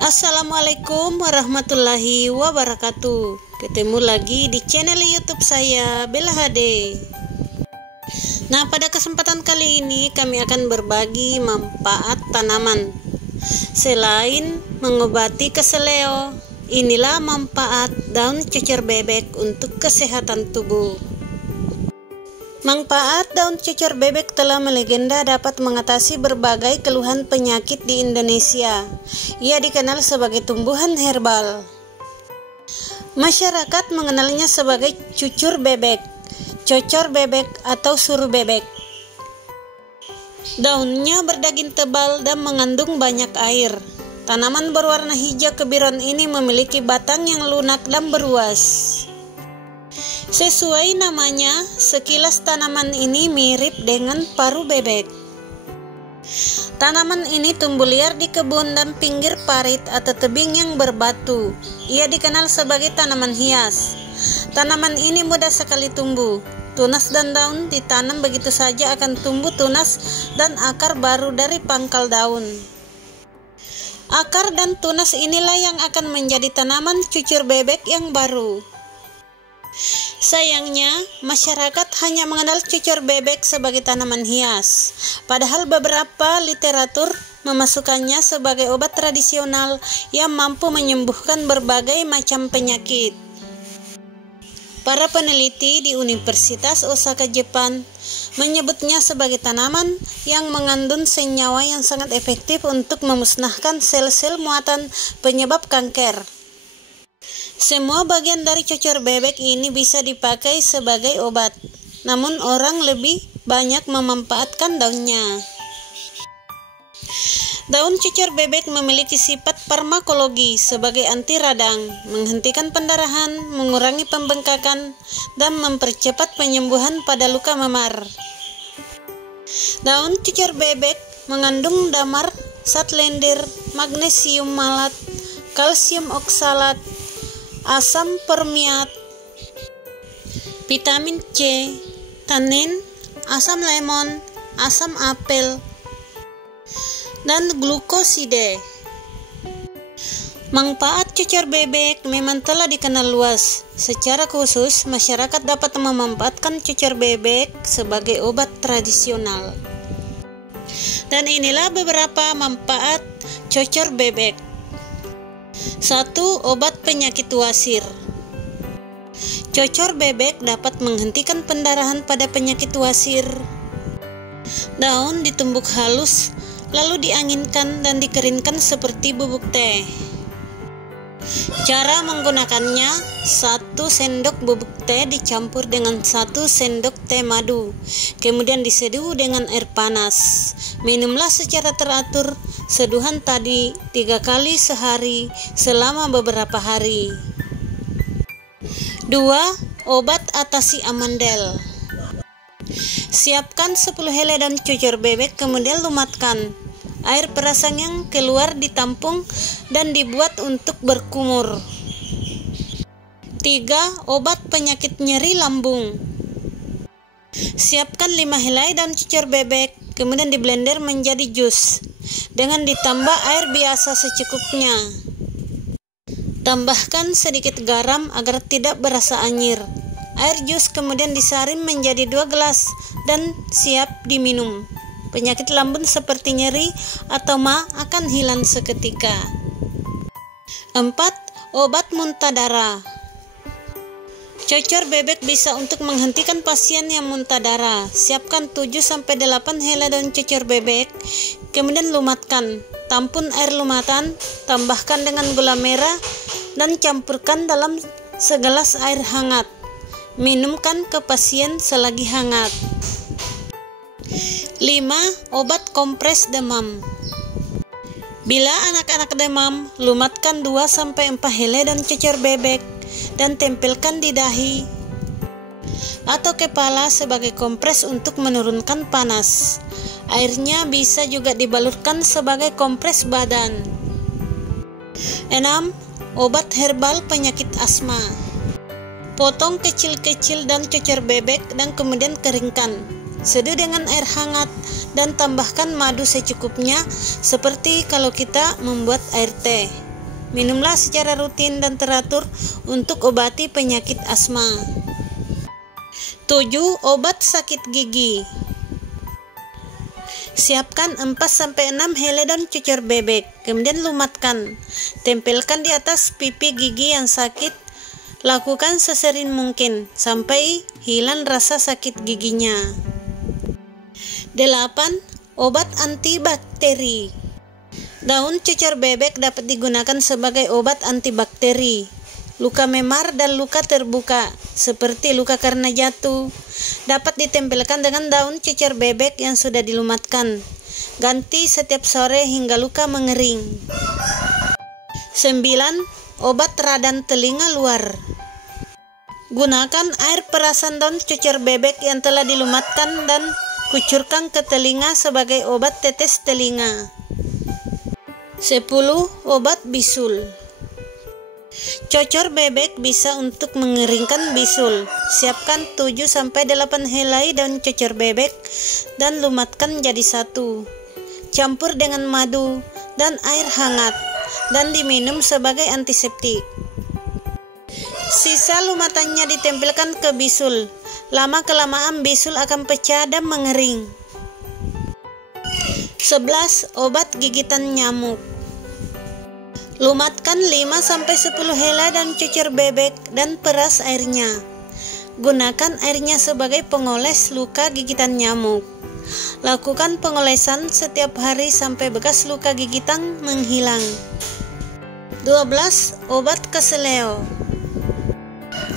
Assalamualaikum warahmatullahi wabarakatuh. Ketemu lagi di channel YouTube saya, Bella HD. Nah, pada kesempatan kali ini kami akan berbagi manfaat tanaman. Selain mengobati keseleo, inilah manfaat daun cucur bebek untuk kesehatan tubuh. Manfaat daun cucur bebek telah melegenda dapat mengatasi berbagai keluhan penyakit di Indonesia. Ia dikenal sebagai tumbuhan herbal. Masyarakat mengenalnya sebagai cucur bebek, cocor bebek atau suru bebek. Daunnya berdaging tebal dan mengandung banyak air. Tanaman berwarna hijau kebiruan ini memiliki batang yang lunak dan beruas. Sesuai namanya, sekilas tanaman ini mirip dengan paruh bebek. Tanaman ini tumbuh liar di kebun dan pinggir parit atau tebing yang berbatu. Ia dikenal sebagai tanaman hias. Tanaman ini mudah sekali tumbuh. Tunas dan daun ditanam begitu saja akan tumbuh tunas dan akar baru dari pangkal daun. Akar dan tunas inilah yang akan menjadi tanaman cucur bebek yang baru. Sayangnya, masyarakat hanya mengenal cucur bebek sebagai tanaman hias, padahal beberapa literatur memasukkannya sebagai obat tradisional yang mampu menyembuhkan berbagai macam penyakit. Para peneliti di Universitas Osaka, Jepang, menyebutnya sebagai tanaman yang mengandung senyawa yang sangat efektif untuk memusnahkan sel-sel muatan penyebab kanker. Semua bagian dari cucur bebek ini bisa dipakai sebagai obat, namun orang lebih banyak memanfaatkan daunnya. Daun cucur bebek memiliki sifat farmakologi sebagai anti radang, menghentikan pendarahan, mengurangi pembengkakan, dan mempercepat penyembuhan pada luka memar. Daun cucur bebek mengandung damar, zat lendir, magnesium malat, kalsium oksalat, asam permiat, vitamin C, tanin, asam lemon, asam apel, dan glukosida. Manfaat cucur bebek memang telah dikenal luas. Secara khusus, masyarakat dapat memanfaatkan cucur bebek sebagai obat tradisional. Dan inilah beberapa manfaat cucur bebek. 1. Obat penyakit wasir. Cocor bebek dapat menghentikan pendarahan pada penyakit wasir. Daun ditumbuk halus, lalu dianginkan dan dikeringkan seperti bubuk teh. Cara menggunakannya, 1 sendok bubuk teh dicampur dengan 1 sendok teh madu, kemudian diseduh dengan air panas. Minumlah secara teratur seduhan tadi 3 kali sehari selama beberapa hari. 2. Obat atasi amandel. Siapkan 10 helai daun cucur bebek, kemudian lumatkan. Air perasan yang keluar ditampung dan dibuat untuk berkumur. 3. Obat penyakit nyeri lambung. Siapkan 5 helai daun cucur bebek, kemudian diblender menjadi jus dengan ditambah air biasa secukupnya. Tambahkan sedikit garam agar tidak berasa anyir. Air jus kemudian disaring menjadi 2 gelas dan siap diminum. Penyakit lambung seperti nyeri atau ma akan hilang seketika. 4. Obat muntah darah. Cocor bebek bisa untuk menghentikan pasien yang muntah darah. Siapkan 7-8 helai daun cucur bebek, kemudian lumatkan. Tampun air lumatan, tambahkan dengan gula merah, dan campurkan dalam segelas air hangat. Minumkan ke pasien selagi hangat. 5. Obat kompres demam. Bila anak-anak demam, lumatkan 2-4 helai daun cucur bebek dan tempelkan di dahi atau kepala sebagai kompres untuk menurunkan panas. Airnya bisa juga dibalurkan sebagai kompres badan. 6. Obat herbal penyakit asma. Potong kecil-kecil daun cucur bebek dan kemudian keringkan. Seduh dengan air hangat dan tambahkan madu secukupnya seperti kalau kita membuat air teh. minumlah secara rutin dan teratur untuk obati penyakit asma. 7. Obat sakit gigi. Siapkan 4-6 helai daun cucur bebek, kemudian lumatkan. Tempelkan di atas pipi gigi yang sakit. Lakukan sesering mungkin sampai hilang rasa sakit giginya. 8. Obat antibakteri. Daun cucur bebek dapat digunakan sebagai obat antibakteri. Luka memar dan luka terbuka, seperti luka karena jatuh, dapat ditempelkan dengan daun cucur bebek yang sudah dilumatkan. Ganti setiap sore hingga luka mengering. 9. Obat radang telinga luar. Gunakan air perasan daun cucur bebek yang telah dilumatkan dan kucurkan ke telinga sebagai obat tetes telinga. 10. Obat bisul. Cucur bebek bisa untuk mengeringkan bisul. Siapkan 7-8 helai daun cucur bebek dan lumatkan jadi satu. Campur dengan madu dan air hangat dan diminum sebagai antiseptik. Sisa lumatannya ditempelkan ke bisul. Lama-kelamaan bisul akan pecah dan mengering. 11. Obat gigitan nyamuk. Lumatkan 5-10 helai daun cucur bebek dan peras airnya. Gunakan airnya sebagai pengoles luka gigitan nyamuk. Lakukan pengolesan setiap hari sampai bekas luka gigitan menghilang. 12. Obat keseleo.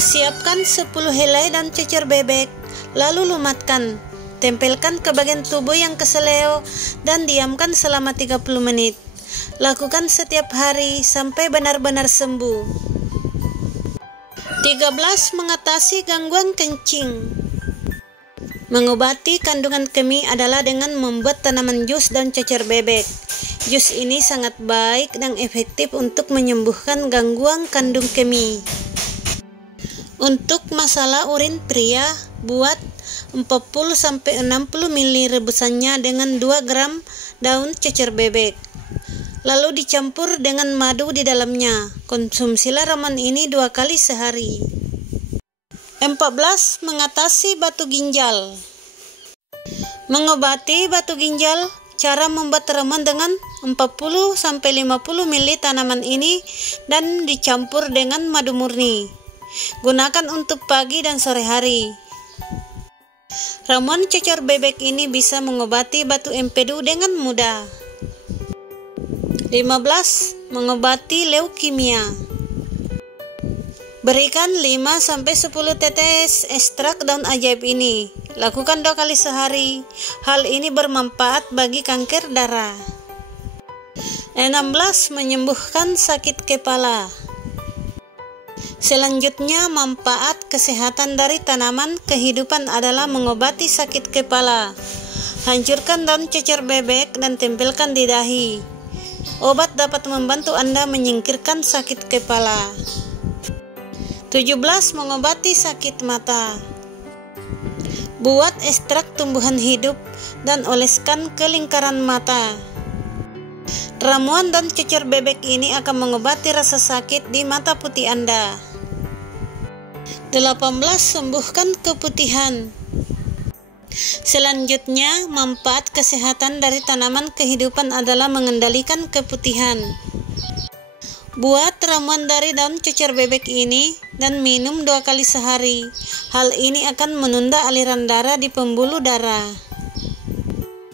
Siapkan 10 helai daun cucur bebek, lalu lumatkan. Tempelkan ke bagian tubuh yang keseleo dan diamkan selama 30 menit. Lakukan setiap hari sampai benar-benar sembuh. 13. Mengatasi gangguan kencing. Mengobati kandungan kemih adalah dengan membuat tanaman jus daun cucur bebek. Jus ini sangat baik dan efektif untuk menyembuhkan gangguan kandung kemih. Untuk masalah urin pria, buat 40-60 ml rebusannya dengan 2 gram daun cucur bebek. Lalu dicampur dengan madu di dalamnya. Konsumsilah ramuan ini 2 kali sehari. 14. Mengatasi batu ginjal. Mengobati batu ginjal, cara membuat ramuan dengan 40-50 ml tanaman ini dan dicampur dengan madu murni. Gunakan untuk pagi dan sore hari. Ramuan cucur bebek ini bisa mengobati batu empedu dengan mudah. 15. Mengobati leukemia. Berikan 5-10 tetes ekstrak daun ajaib ini. Lakukan 2 kali sehari. Hal ini bermanfaat bagi kanker darah. 16. Menyembuhkan sakit kepala. Selanjutnya, manfaat kesehatan dari tanaman kehidupan adalah mengobati sakit kepala. Hancurkan daun cucur bebek dan tempelkan di dahi. Obat dapat membantu Anda menyingkirkan sakit kepala. 17. Mengobati sakit mata. Buat ekstrak tumbuhan hidup dan oleskan ke lingkaran mata. Ramuan daun cucur bebek ini akan mengobati rasa sakit di mata putih Anda. 18. Sembuhkan keputihan. Selanjutnya, manfaat kesehatan dari tanaman kehidupan adalah mengendalikan keputihan. Buat ramuan dari daun cucur bebek ini dan minum 2 kali sehari. Hal ini akan menunda aliran darah di pembuluh darah.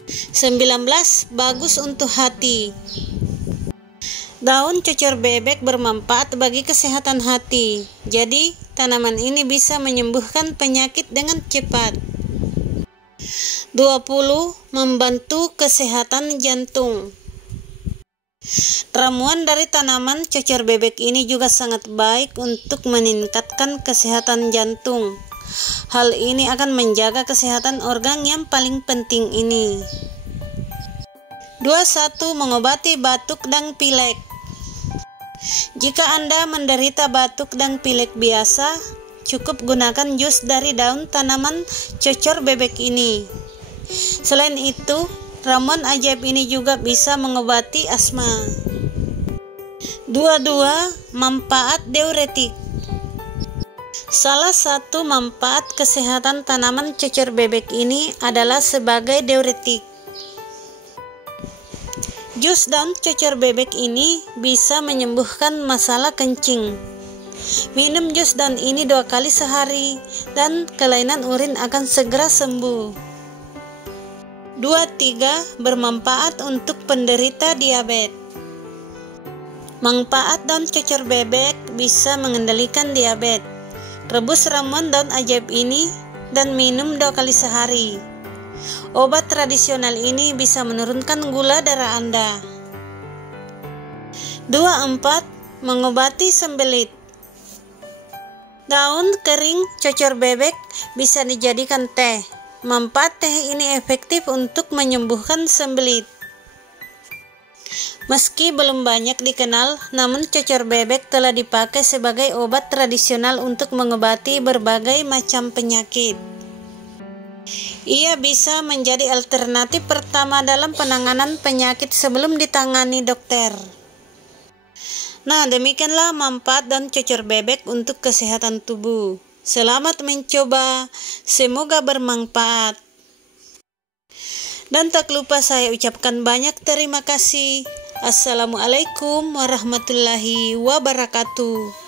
19. Bagus untuk hati. Daun cucur bebek bermanfaat bagi kesehatan hati. Jadi, tanaman ini bisa menyembuhkan penyakit dengan cepat. 20. Membantu kesehatan jantung. Ramuan dari tanaman cucur bebek ini juga sangat baik untuk meningkatkan kesehatan jantung. Hal ini akan menjaga kesehatan organ yang paling penting ini. 21. Mengobati batuk dan pilek. Jika Anda menderita batuk dan pilek biasa, cukup gunakan jus dari daun tanaman cucur bebek ini. Selain itu, ramuan ajaib ini juga bisa mengobati asma. 22. Manfaat diuretik. Salah satu manfaat kesehatan tanaman cocor bebek ini adalah sebagai diuretik. Jus daun cocor bebek ini bisa menyembuhkan masalah kencing. Minum jus daun ini 2 kali sehari dan kelainan urin akan segera sembuh. 23. Bermanfaat untuk penderita diabetes. Manfaat daun cocor bebek bisa mengendalikan diabetes. Rebus ramuan daun ajaib ini dan minum 2 kali sehari. Obat tradisional ini bisa menurunkan gula darah Anda. 24. Mengobati sembelit. Daun kering cocor bebek bisa dijadikan teh. Manfaat teh ini efektif untuk menyembuhkan sembelit. Meski belum banyak dikenal, namun cocor bebek telah dipakai sebagai obat tradisional untuk mengobati berbagai macam penyakit. Ia bisa menjadi alternatif pertama dalam penanganan penyakit sebelum ditangani dokter. Nah, demikianlah manfaat daun cocor bebek untuk kesehatan tubuh. Selamat mencoba, semoga bermanfaat. Dan tak lupa saya ucapkan banyak terima kasih. Assalamualaikum warahmatullahi wabarakatuh.